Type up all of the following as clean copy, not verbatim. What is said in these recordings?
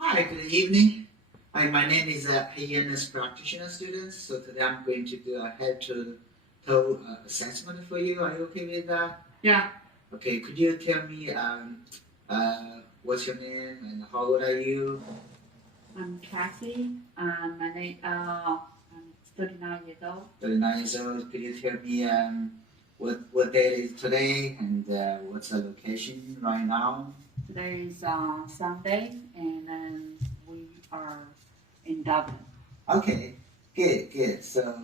Hi, good evening. Hi, my name is ANS practitioner student. So today I'm going to do a head to toe assessment for you. Are you okay with that? Yeah. Okay, could you tell me what's your name and how old are you? I'm Kathy. I'm 39 years old. 39 years old. Could you tell me what day is today and what's the location right now? Today is Sunday, and we are in Dublin. Okay, good, good. So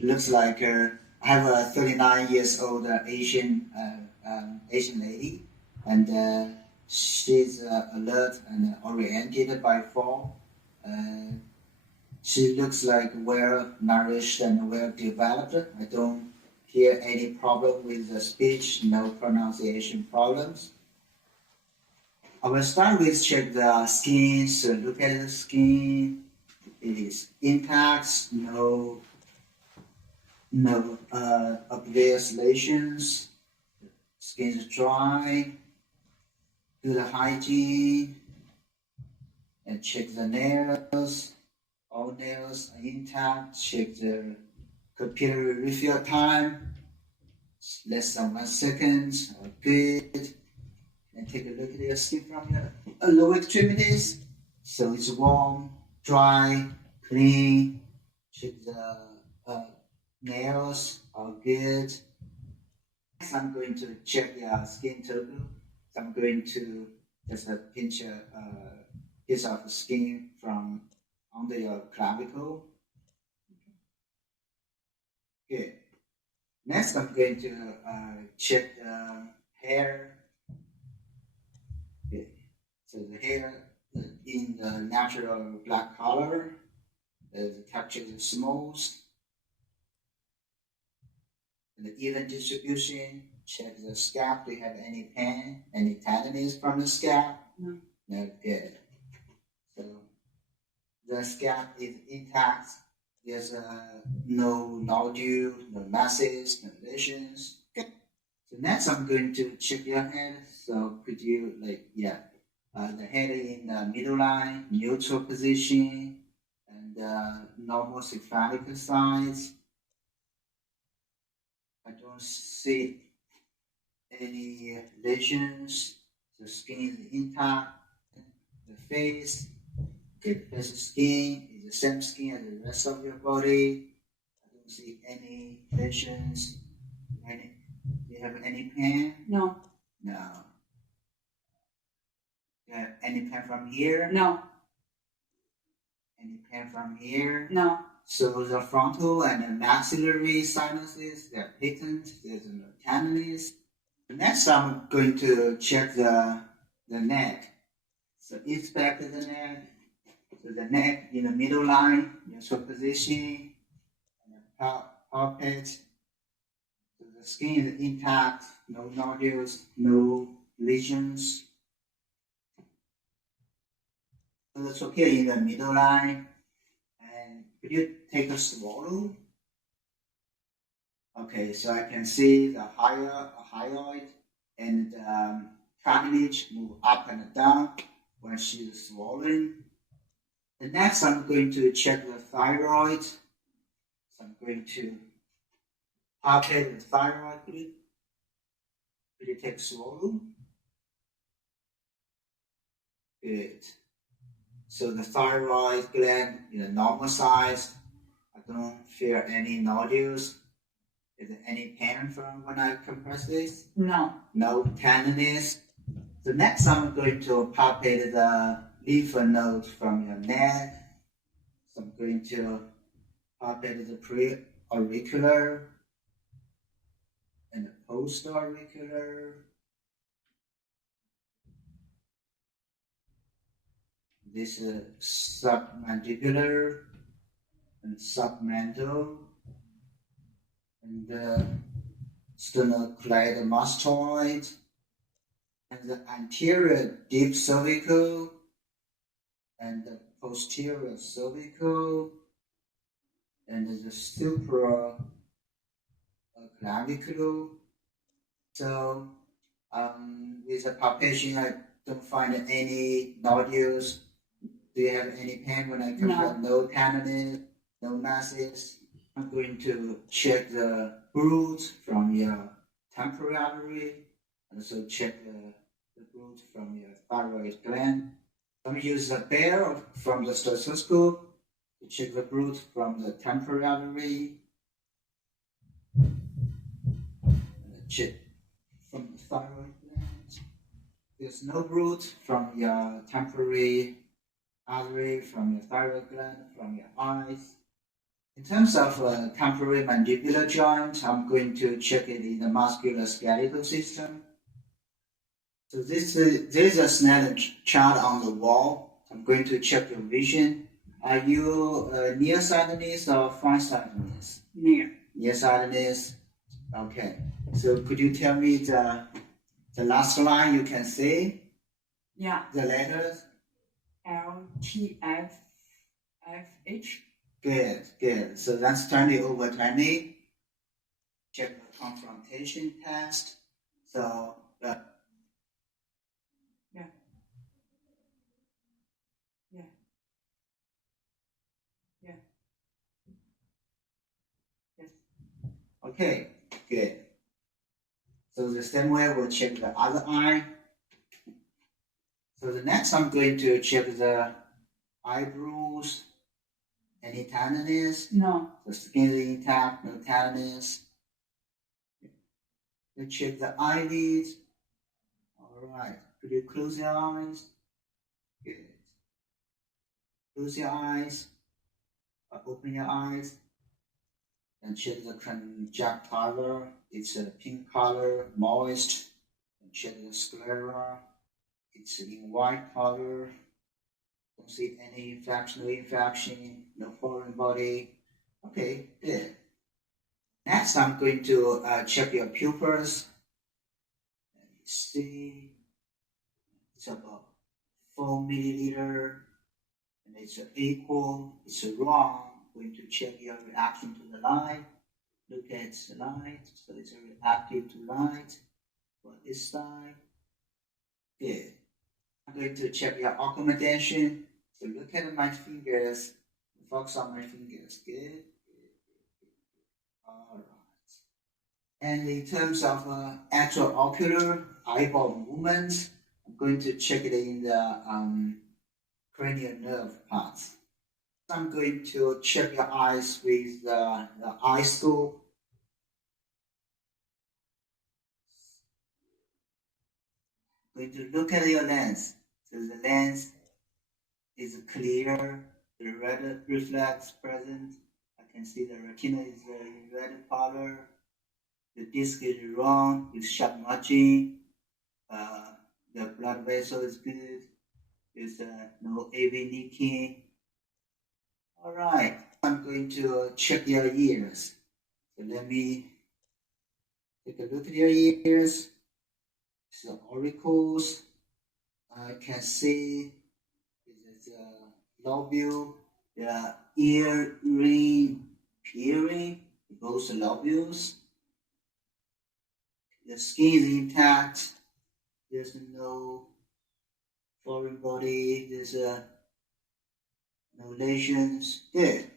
looks like I have a 39 years old Asian lady, and she's alert and oriented by fall. Uh, she looks like well nourished and well developed. I don't hear any problem with the speech, no pronunciation problems. I will start with check the skin. So look at the skin. It is intact, no obvious lesions. Skin is dry. Do the hygiene and check the nails. All nails are intact. Check the capillary refill time. Less than 1 second. Good. And take a look at your skin from your lower extremities. So it's warm, dry, clean. Check the nails are good. Next, I'm going to check your skin total. So I'm going to just pinch a piece of skin from under your clavicle. Good. Next, I'm going to check the hair. Good. So the hair in the natural black color, the texture is smooth, and the even distribution. Check the scalp. Do you have any pain, any tenderness from the scalp? No. No, good. So the scalp is intact. There's no nodule, no masses, no lesions. Good. So next, I'm going to check your head. So could you the head in the middle line, neutral position, and normal cephalic size. I don't see any lesions. The skin is intact. The face, the face skin is the same skin as the rest of your body. I don't see any lesions. Do you have any pain? No. No. Do you have any pain from here? No. Any pain from here? No. So the frontal and the maxillary sinuses, they're patent. There's no tenderness. Next, I'm going to check the neck. So inspect the neck. So the neck in the middle line, neutral position, and the palpate. So the skin is intact, no nodules, no lesions. So it's okay in the middle line. And could you take a swallow? Okay, so I can see the hyoid and cartilage move up and down when she's swallowing. The next, I'm going to check the thyroid. So I'm going to palpate the thyroid. Could you take a swallow? Good. So the thyroid gland is normal size. I don't feel any nodules. Is there any pain from when I compress this? No. No tenderness. So next, I'm going to palpate the lymph node from your neck. So I'm going to palpate the pre-auricular and the post-auricular. This is submandibular and submental and the sternocleidomastoid and the anterior deep cervical and the posterior cervical and the supraclavicular. So with the palpation, I don't find any nodules, Do you have any pain when I confirm no tenderness, no masses? I'm going to check the bruise from your temporal artery, and also check the bruise from your thyroid gland. I'm going to use the bear from the stethoscope to check the bruise from the temporal artery. Check from the thyroid gland. There's no bruise from your temporary artery, from your thyroid gland, from your eyes. In terms of temporary mandibular joint, I'm going to check it in the musculoskeletal system. So there's a Snellen chart on the wall. I'm going to check your vision. Are you nearsightedness or farsightedness? Nearsightedness. Okay. So could you tell me the last line you can say? Yeah. The letters? LTFFH. Good. So that's 20/20. Check the confrontation test. So yeah. Okay, good. So the same way we'll check the other eye. So the next I'm going to check the eyebrows. Any tenderness? No. The skin is intact, no tenderness. You check the eyelids. All right. Could you close your eyes? Good. Close your eyes. Open your eyes. And check the conjunctiva. It's a pink color, moist. And check the sclera. It's in white color. Don't see any infection, no foreign body. Okay, good. Next, I'm going to check your pupils. Let me see. It's about 4 milliliter, and it's equal. It's wrong. I'm going to check your reaction to the light. Look at the light. So it's reactive to light. For this side. Good. I'm going to check your accommodation. So look at my fingers. Focus on my fingers. Good. All right. And in terms of extraocular eyeball movements, I'm going to check it in the cranial nerve parts. I'm going to check your eyes with the eye scope. I'm going to look at your lens. So the lens is clear, the red reflex present. I can see the retina is in red color. The disc is round with sharp margin. The blood vessel is good. There's no AV leaking. All right, I'm going to check your ears. So let me take a look at your ears. The auricles. I can see the lobule, the ear ring peering, both lobules. The skin is intact. There's no foreign body. There's no lesions. Good.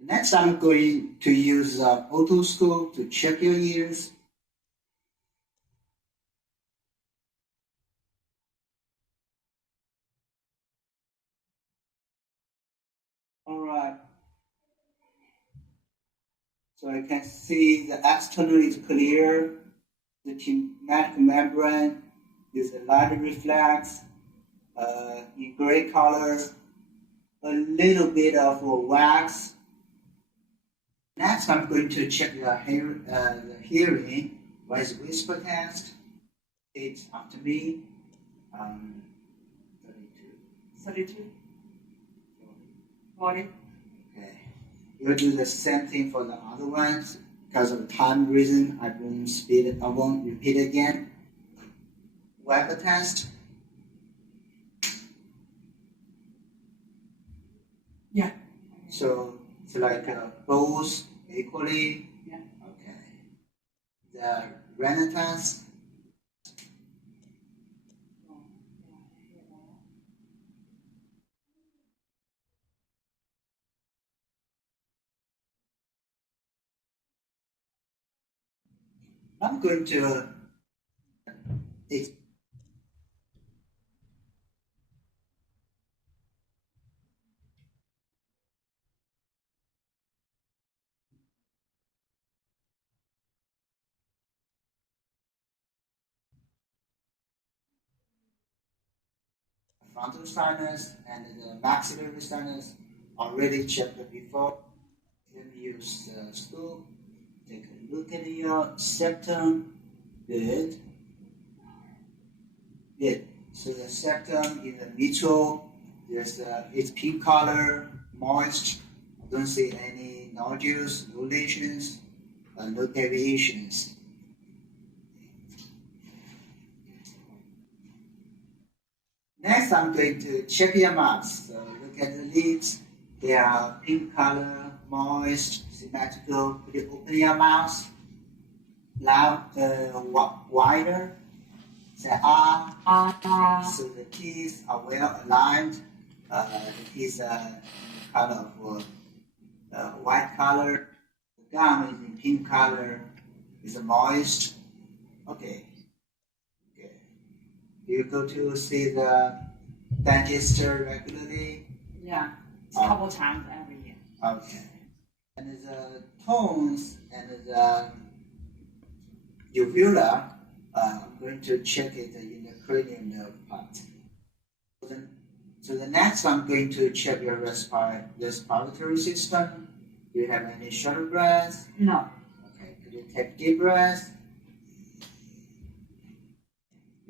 Next, I'm going to use the otoscope to check your ears. All right. So I can see the external is clear. The tympanic membrane is a light reflex in gray color. A little bit of wax. Next, I'm going to check the hearing with whisper test. It's after me. 32. 40. Okay. We'll do the same thing for the other ones. Because of time reason, I won't repeat again. Whisper test. Yeah. So it's like both equally. Yeah. Okay. The Renner test. I'm going to frontal sinus and the maxillary sinus already checked before. Then use the scope. Take a look at your septum. Good. Good. So the septum in the middle, it's pink color, moist. I don't see any nodules, no lesions, no deviations. Next, I'm going to check your mouth. So look at the lips. They are pink color, moist, symmetrical. Could you open your mouth? Loud, wider. Say ah. So the teeth are well aligned. The teeth are in the color of white color. The gum is in pink color. It's moist. Okay. Do you go to see the dentist regularly? Yeah, a couple times every year. Okay. And the tones and the uvula, I'm going to check it in the cranial nerve part. So the next, I'm going to check your respiratory system. Do you have any short breaths? No. Okay. Could you take deep breaths?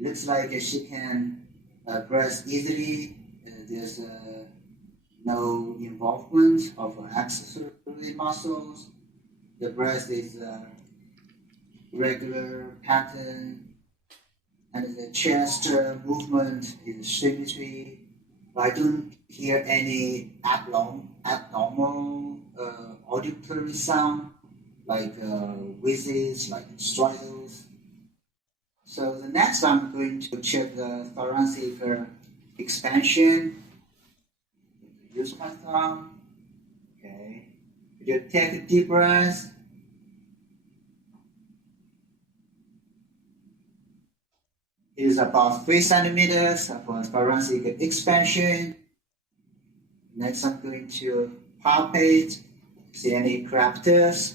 It looks like she can breathe easily. There's no involvement of accessory muscles. The breath is a regular pattern, and the chest movement is symmetry. I don't hear any abnormal auditory sound like wheezes, like stridors. So the next, I'm going to check the thoracic expansion. Use my thumb. Okay. You take a deep breath. It is about 3 centimeters of thoracic expansion. Next, I'm going to palpate. See any crafters?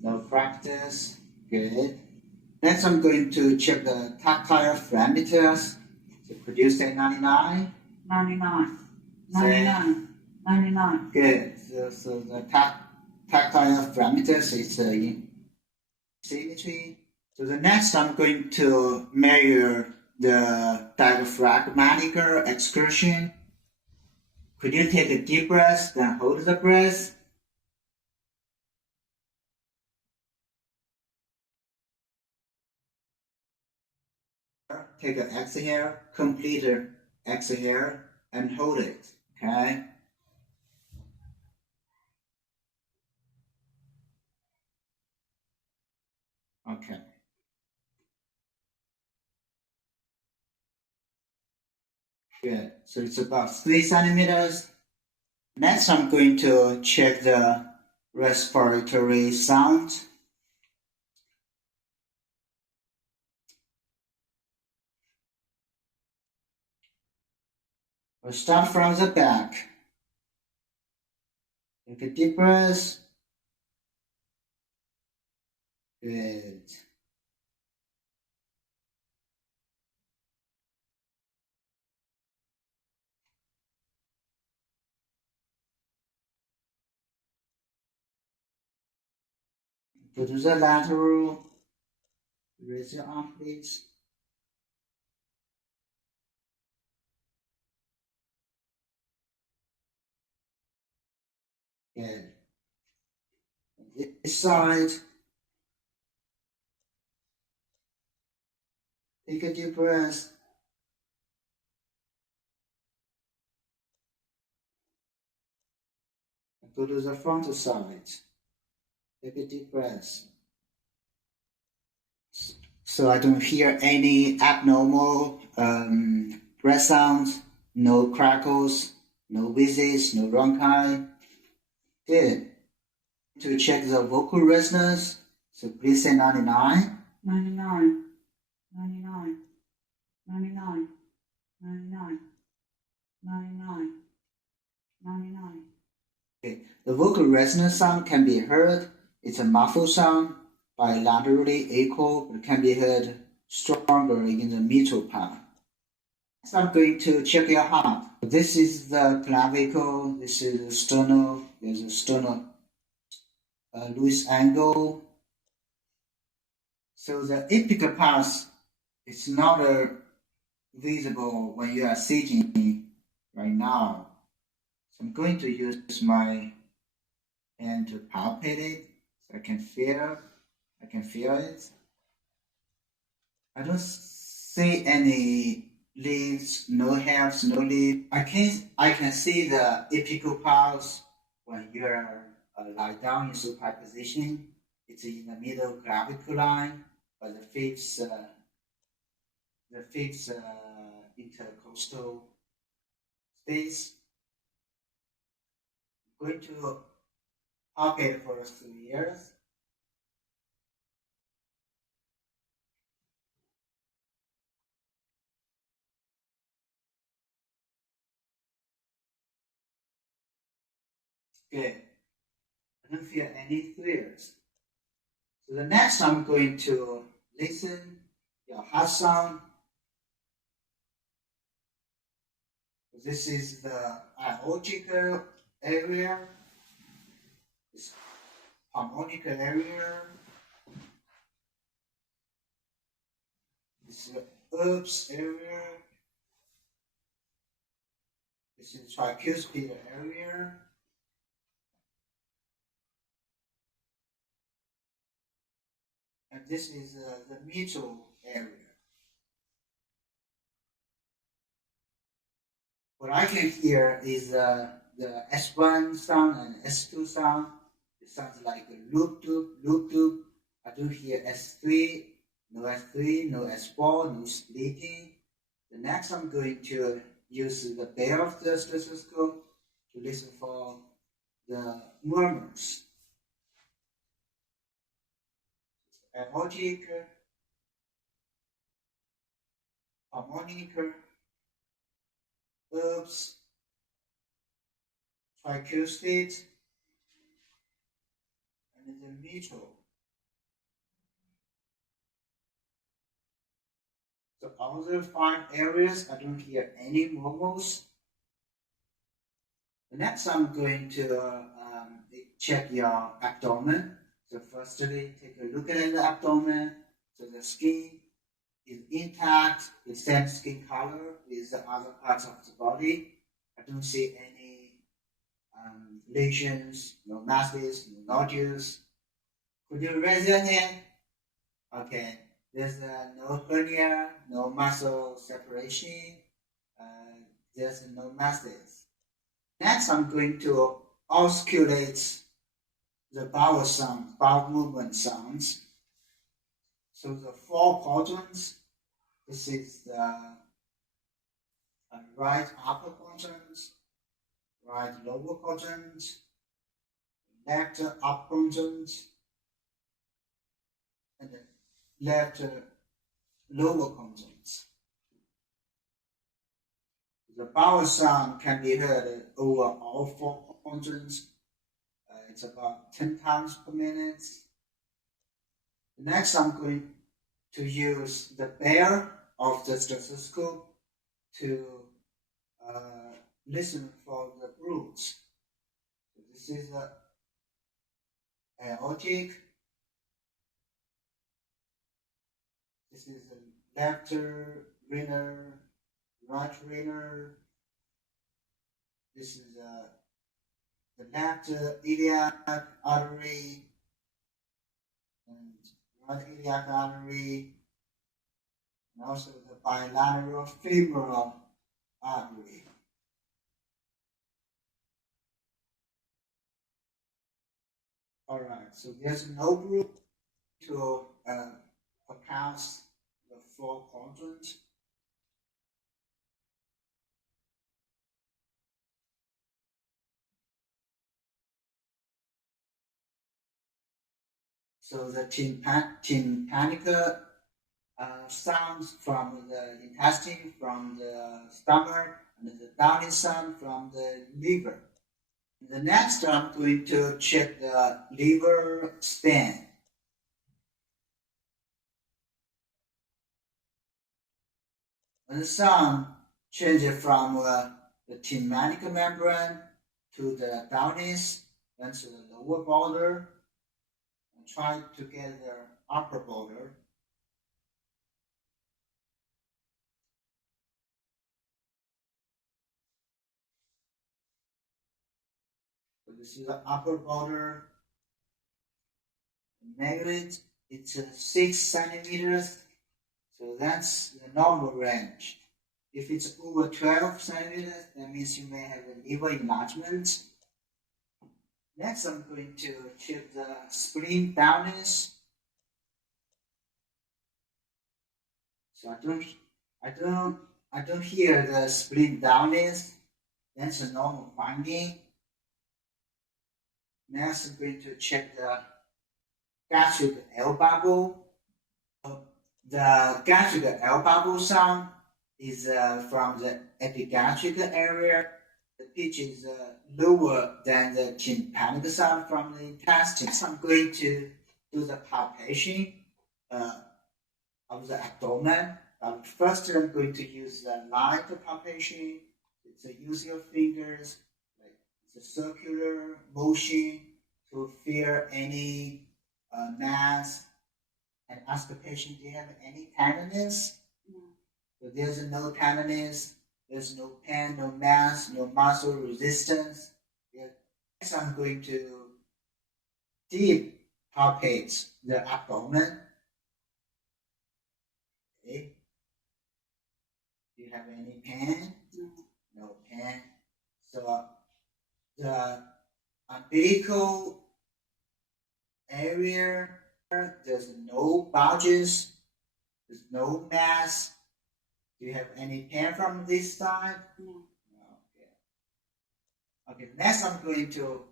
No crafters. Good. Next, I'm going to check the tactile parameters. So could you say 99? 99. 99. 99. Good. So the tactile parameters is in symmetry. So the next, I'm going to measure the diaphragmatic excursion. Could you take a deep breath, then hold the breath? Take an exhale, complete exhale, and hold it. Okay. Okay. Good. So it's about 3 centimeters. Next, I'm going to check the respiratory sound. We'll start from the back. Take a deep breath. Good. Go to the lateral. Raise your arm, please. Good. This side. Take a deep breath. Go to the frontal side. Take a deep breath. So I don't hear any abnormal breath sounds, no crackles, no wheezes, no bronchi. Good. To check the vocal resonance, So please say 99. 99. 99. 99. 99. 99. 99. Okay. The vocal resonance sound can be heard. It's a muffled sound, bilaterally equal, but can be heard stronger in the middle part. Next, I'm going to check your heart. This is the clavicle, this is the sternum, there's a sternal loose angle. So the apical pulse is not visible when you are sitting right now. So I'm going to use my hand to palpate it, so I can feel it. I don't see any leaves, no halves, no leaves. I can see the apical pulse when you are lie down in supine position. It's in the middle clavicle line, but the fifth intercostal space. I'm going to palpate for 3 years. Good. I don't feel any flares. So the next I'm going to listen your heart sound. This is the aortic area, this harmonic area, this is the herbs area, this is the tricuspid area, and this is the middle area. What I can hear is the S1 sound and S2 sound. It sounds like a loop tube, loop tube. I do hear S3, no S3, no S4, no splitting. The next I'm going to use the bell of the stethoscope to listen for the murmurs. Aortic, harmonic, herbs, tricuspid, and the middle. The other 5 areas, I don't hear any murmurs. The next, I'm going to check your abdomen. So firstly, take a look at the abdomen. So the skin is intact, the same skin color with the other parts of the body. I don't see any lesions, no masses, no nodules. Could you raise your hand? Okay. There's no hernia, no muscle separation. There's no masses. Next, I'm going to auscultate the bowel sound, bowel movement sounds. So the 4 quadrants. This is the right upper quadrant, right lower quadrant, left upper quadrant, and left lower quadrant. The bowel sound can be heard over all 4 quadrants. It's about 10 times per minute. Next, I'm going to use the bell of the stethoscope to listen for the roots. So this is the aortic. This is the left renal, right renal. This is the left iliac artery and right iliac artery, and also the bilateral femoral artery. All right, so there's no group to account the 4 quadrants. So the tympanic sounds from the intestine, from the stomach, and the downy sound from the liver. The next, I'm going to check the liver span. When the sound changes from the tympanic membrane to the downies, then to the lower border, and try to get the upper border. So this is the upper border. Measured, it's 6 centimeters, so that's the normal range. If it's over 12 centimeters, that means you may have a liver enlargement. Next, I'm going to check the spleen downness. So I don't hear the spleen downness. That's a normal finding. Next, I'm going to check the gastric air bubble. The gastric air bubble sound is from the epigastric area. The pitch is lower than the tympanic sound from the intestine. So I'm going to do the palpation of the abdomen. First, I'm going to use the light palpation. So use your fingers, like it's a circular motion to feel any mass, and ask the patient, do you have any tenderness? No. So there's no tenderness, there's no pain, no mass, no muscle resistance. Yeah. Next, I'm going to deep palpate the abdomen. Okay. Do you have any pain? No. No pain. So the umbilical area, there's no bulges, there's no mass. Do you have any pain from this side? No. Okay, next I'm going to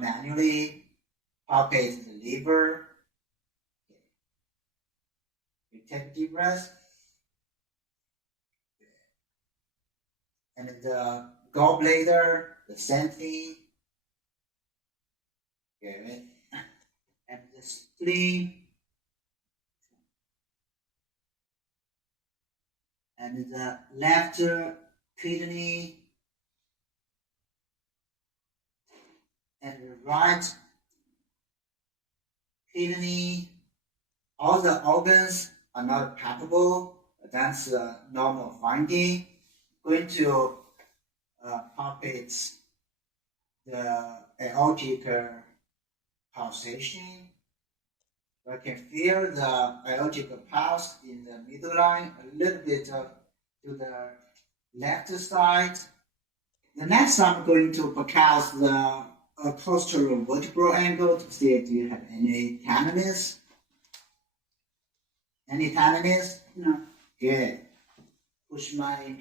manually palpate the liver. Okay. You take a deep breath. And the gallbladder, the same thing. Okay. And the spleen, and the left kidney, and the right kidney. All the organs are not palpable. That's a normal finding. Going to palpate the aortic pulsation. I can feel the aortic pulse in the middle line, a little bit to the left side. The next, I'm going to percuse the posterior vertebral angle to see if you have any tenderness. Any tenderness? No. Good. Push my